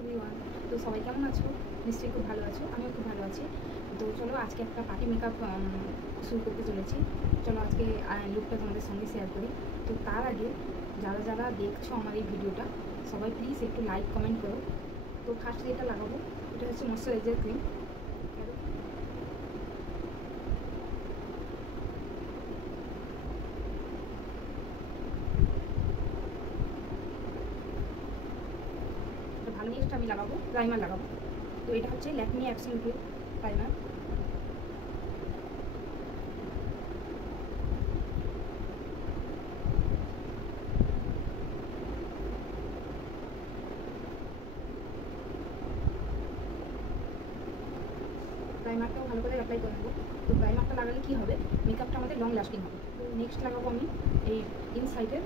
Everyone, তো সবাই কেমন আছো? নিশ্চয়ই খুব ভালো আছো, আমিও খুব ভালো আছি। তো চলো আজকে একটা পার্টি মেকআপ শুরু করতে চলেছি। চলো আজকে লুকটা তোমাদের সঙ্গে শেয়ার করি। তো তার আগে যারা যারা দেখছো আমার এই ভিডিওটা, সবাই প্লিজ একটু লাইক কমেন্ট করো। তো ফার্স্ট যেটা লাগাবো এটা হচ্ছে ময়শ্চারাইজার ক্রিম। ভালো নেক্সট আমি লাগাবো প্রাইমার লাগাবো। তো এটা হচ্ছে ল্যাকমি অ্যাবসলিউট প্রাইমার। প্রাইমারটাও ভালো করে অ্যাপ্লাই করে নেবো। তো প্রাইমারটা লাগালে কী হবে, মেকআপটা আমাদের লং লাস্টিং হবে। তো নেক্সট লাগাবো আমি এই ইনসাইডের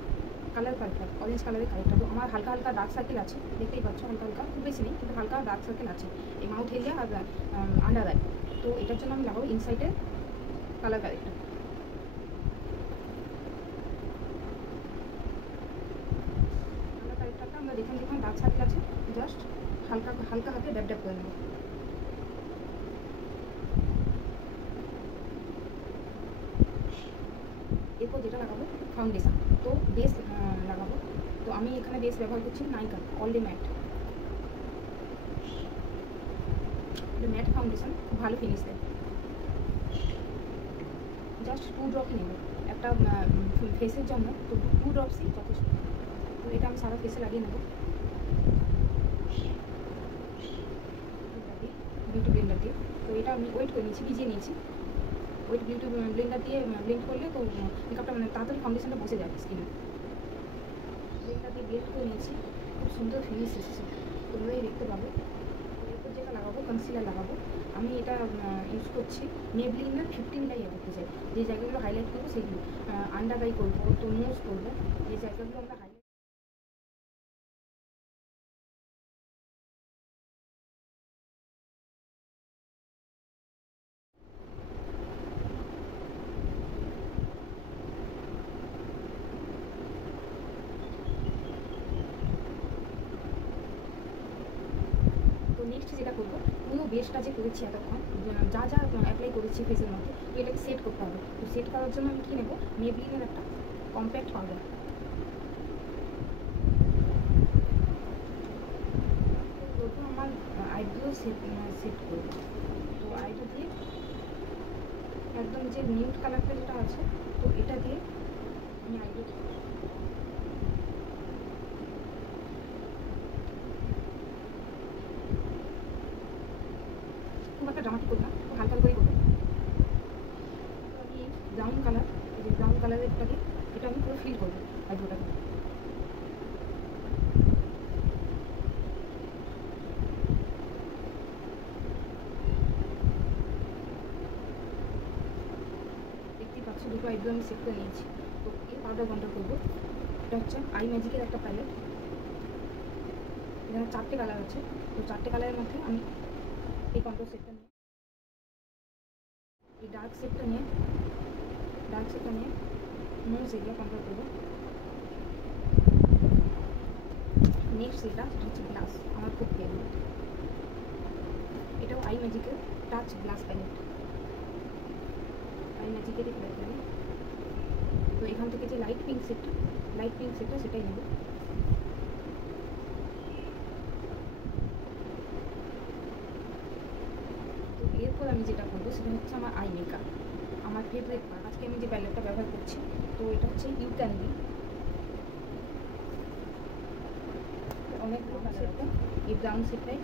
কালার কালারটা, অরেঞ্জ কালারের কালারটা। তো আমার হালকা হালকা ডার্ক সার্কেল আছে, দেখতেই পাচ্ছ, হালকা হালকা, খুব বেশি নেই কিন্তু হালকা ডার্ক সার্কেল আছে এই মাউথ এরিয়া আর আন্ডার আই। তো এটার জন্য আমি লাগাবো ইনসাইডের কালার কালারটা। কালার কালারটা আমরা যেখানে যেখানে ডার্ক সার্কেল আছে জাস্ট হালকা হালকা হাতে ড্যাব ড্যাব করে নেবো। এরপর যেটা লাগাবো ফাউন্ডেশন। তো বেস লাগাবো। তো আমি এখানে বেস ব্যবহার করছি Nykaa all day matte. Matte foundation খুব ভালো ফিনিশ দেয়। জাস্ট 2 ড্রপই নেব একটা ফেসের জন্য। তো 2 ড্রপসই যথেষ্ট। তো এটা আমি সারা ফেসে লাগিয়ে নেব বিউটি ব্লেন্ডার দিয়ে। তো এটা আমি ওয়েট করে নিয়েছি, ভিজিয়ে নিয়েছি। ওয়েট বিউটি ব্লেন্ডার দিয়ে ব্লেন্ড করলে তো মেকআপটা মানে তাড়াতাড়ি ফাউন্ডেশনটা বসে যায় স্কিনে। ব্লেন্ডার দিয়ে ব্লেন্ড করে নিয়েছি, খুব সুন্দর ফিনিশ এসেছে, তোমরাই দেখতে পাবো। এরপর যেটা লাগাবো কনসিলার লাগাবো। আমি এটা ইউজ করছি মেবলিনের 15 লাই করতে চাই। যে জায়গাগুলো হাইলাইট করবো সেইগুলো আন্ডার আই করবো, তো নোজ করবো, যে জায়গাগুলো আমরা হাইলাইট। তো নেক্সট যেটা করবো, পুরো বেসটা যে করেছি এতক্ষণ, যা যা অ্যাপ্লাই করেছি ফেসের মধ্যে, তো এটাকে সেট করতে হবে। তো সেট করার জন্য আমি কী নেবো, মেবলিনের একটা কম্প্যাক্ট পাউডার। তো আমার আইব্রো সেট করবো। তো আইব্রো দিয়ে একদম যে নিউড কালারটা যেটা আছে, তো এটা দিয়ে আমি আইব্রো খুব একটা ড্রামাটিক করবো না, খুব হালকা করেই করবো। আমি ব্রাউন কালার, এই যে ব্রাউন কালারেরটাকে এটা আমি পুরো ফিল করবো আইব্রোটাকে। দেখতেই পাচ্ছ দুটো আইব্রো আমি সেট করে নিয়েছি। তো এই পাউডার কন্ট্রোল করবো। এটা হচ্ছে আই ম্যাজিকের একটা প্যালেট। এখানে 4টে কালার আছে। তো 4টে কালারের মধ্যে আমি এই কন্ট্রোল সেটটা নিয়ে, এই ডার্ক সেটটা নিয়ে নোজ এরিয়া কন্ট্রোল করবো। নেক্সট যেটা সেটা হচ্ছে গ্লাস, আমার খুব ফেভারিট। এটাও আই ম্যাজিকের টাচ গ্লাস প্যালেট, আই ম্যাজিকেরই প্যালেট লাগে। তো এখান থেকে যে লাইট পিঙ্ক সেটটা সেটাই নেব। তো এরপর আমি যেটা করবো সেটা হচ্ছে আমার আই মেকআপ, আমার ফেভারিট পার্ট। আজকে আমি যে প্যালেটটা ব্যবহার করছি, তো এটা হচ্ছে ইউ ক্যান বি। অনেকগুলো সেটটা, এই ব্রাউন সেটটাই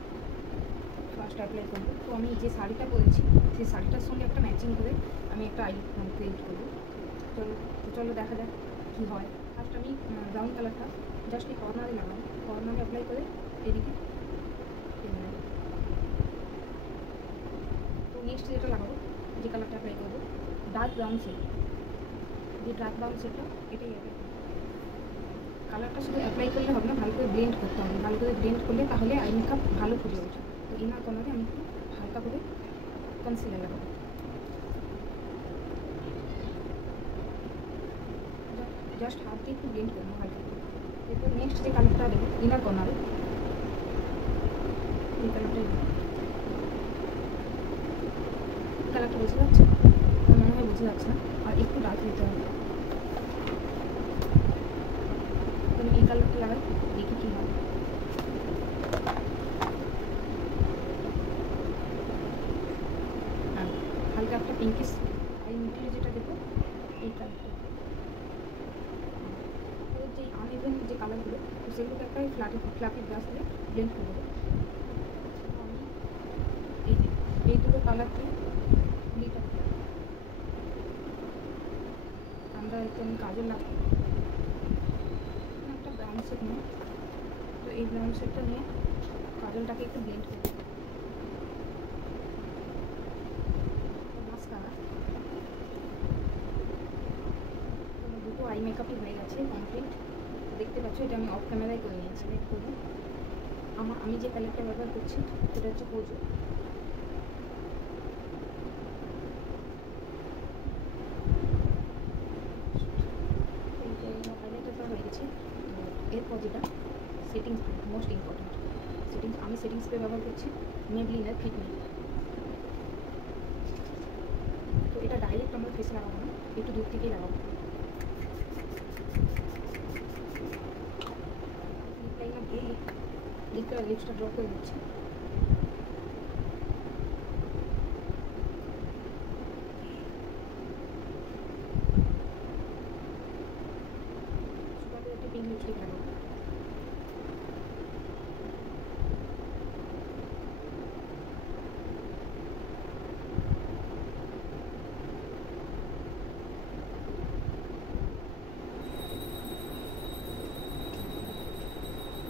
ফার্স্ট অ্যাপ্লাই করবো। তো আমি যে শাড়িটা পরেছি সেই শাড়িটার সঙ্গে একটা ম্যাচিং করে আমি একটা আই ক্রিয়েট করবো। চলো দেখা যাক কী হয়। ফার্স্ট আমি ব্রাউন কালারটা জাস্ট এই কর্নারে লাগাবো, কর্নারে অ্যাপ্লাই করে এদিকে টেনে নেব। তো নেক্সট যেটা লাগাবো, যে কালারটা অ্যাপ্লাই করবো ডার্ক ব্রাউন সেট, যে ডার্ক ব্রাউন সেটটা এটাই অ্যাপ্লাই করবো। কালারটা শুধু অ্যাপ্লাই করলে হবে না, ভালো করে ব্লেন্ড করতে হবে। ভালো করে ব্লেন্ড করলে তাহলে আই মেকআপ ভালো ফুটে ওঠে। তো ইনার কর্নারে আমি একটু হালকা করে কনসিলার লাগাবো। জাস্ট হাত দিয়ে একটু ব্লেন্ড করবো হালকা করে। এরপর নেক্সট যে কালারটা দেবো ইনার কর্নারে, এই কালারটা বোঝা যাচ্ছে? আমার মনে হয় বোঝা যাচ্ছে না, আর একটু ডার্ক দিতে হবে। আমি এই কালারটা লাগাই, দেখি কী হয়। হালকা একটা পিঙ্কিশ আই মিডিলে যেটা দেবো এই কালারটা। যে আনইভেন যে কালারগুলো, তো সেগুলোকে একটা ফ্ল্যাপি ব্রাশ দিয়ে ব্লেন্ড করে দেবো। আমি এই দুটো কালারকে গ্লিটার আমরা একটু কাজল লাগবে একটা ব্রাউন শেড নিয়ে, তো এই ব্রাউন শেডটা নিয়ে কাজলটাকে একটু ব্লেন্ড করে দেবো। মাস্কারা দুটো আই মেকআপই হয়ে গেছে কমপ্লিট। দেখতে পাচ্ছ এটা আমি অফ ক্যামেরায় করে নিয়েছি। রেড করবো, আমি যে প্যালেটটা ব্যবহার করছি সেটা হচ্ছে কোজো। হাইলাইটারটা হয়ে গেছে। এরপর যেটা setting spray, most important settings, আমি সেটিং স্প্রে ব্যবহার করছি মেবলিনের ফিট মি। তো এটা ডাইরেক্ট আমরা ফেসে লাগাবো না, একটু দূর থেকেই লাগাবো। লিপসটা ড্র করে দিচ্ছি। একটি পিঙ্ক লিপস্টিক লাগাবো।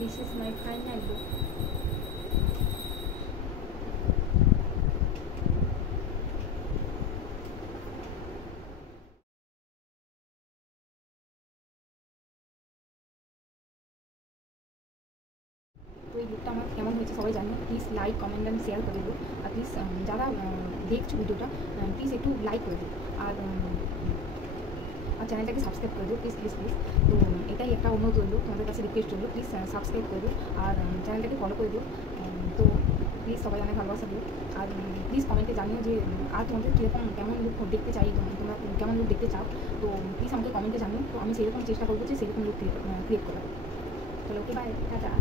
This is my final look. তো এই লুকটা আমার কেমন হয়েছে সবাই জানো, please like comment and share করে দিও। আর প্লিজ যারা দেখছো ভিডিওটা প্লিজ একটু লাইক করে দিও, আর চ্যানেলটাকে সাবস্ক্রাইব করে দিও প্লিজ প্লিজ প্লিজ। তো এটাই একটা অনুরোধ রইল, তোমাদের কাছে রিকোয়েস্ট রইল, প্লিজ সাবস্ক্রাইব করে দিও আর চ্যানেলটাকে ফলো করে দিও। তো প্লিজ সবাই অনেক ভালোবাসা দিও, আর প্লিজ কমেন্টে জানিও যে আর তোমাদের কীরকম কেমন লুক দেখতে চাই, তোমরা কেমন লুক দেখতে চাও। তো প্লিজ আমাকে কমেন্টে জানিও, তো আমি সেরকম চেষ্টা করবো যে সেরকম লুক ক্রিয়েট করার। চলো ওকে, বাই, টাটা।